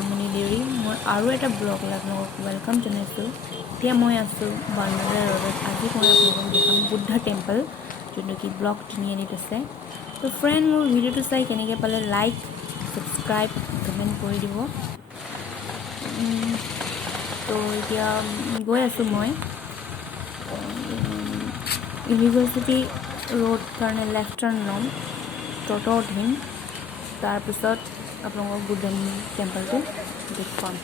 ঋতুমণি দেউৰী। মই আৰু এটা ব্লগলৈ আপোনালোকক ৱেলকাম জনাইছোঁ। এতিয়া মই আছোঁ বাৰ্নাডা ৰোডত। আজি মই আপোনালোকক দেখাম বুদ্ধা টেম্পল, যোনটো কি ব্লগ তিনিআলিত আছে। তো ফ্ৰেণ্ড, মোৰ ভিডিঅ'টো চাই কেনেকৈ পালে লাইক, ছাবস্ক্ৰাইব, কমেণ্ট কৰি দিব। তো এতিয়া গৈ আছোঁ মই ইউনিভাৰ্চিটি ৰোড কাৰণে লেফ্ট টাৰ্ণ ল'ম, ট'টো উঠিম, তাৰপিছত আপোনালোকক বুদ্ধা টেম্পলটো দেখুৱাম।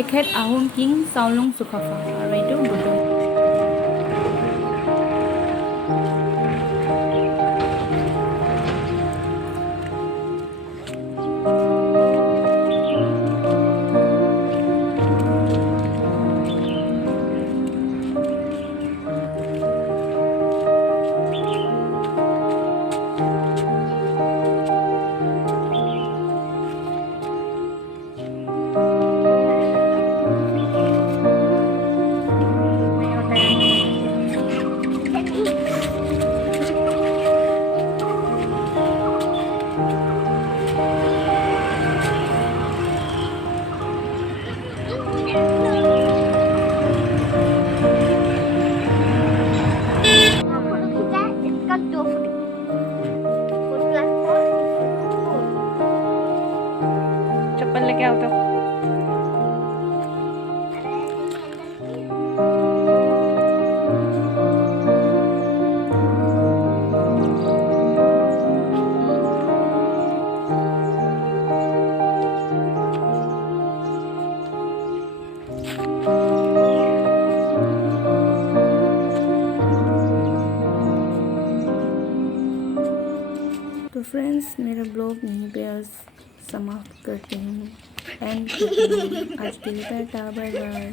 এখেত আহোম কিং চাওলুং চুকাফা আৰু এইটো বুদ্ধ। चप्पल लेके आओ तो। तो फ्रेंड्स, मेरा ब्लॉग यहीं पे समाप्त करती हूँ, एंड आज के लिए टाटा, बाय बाय।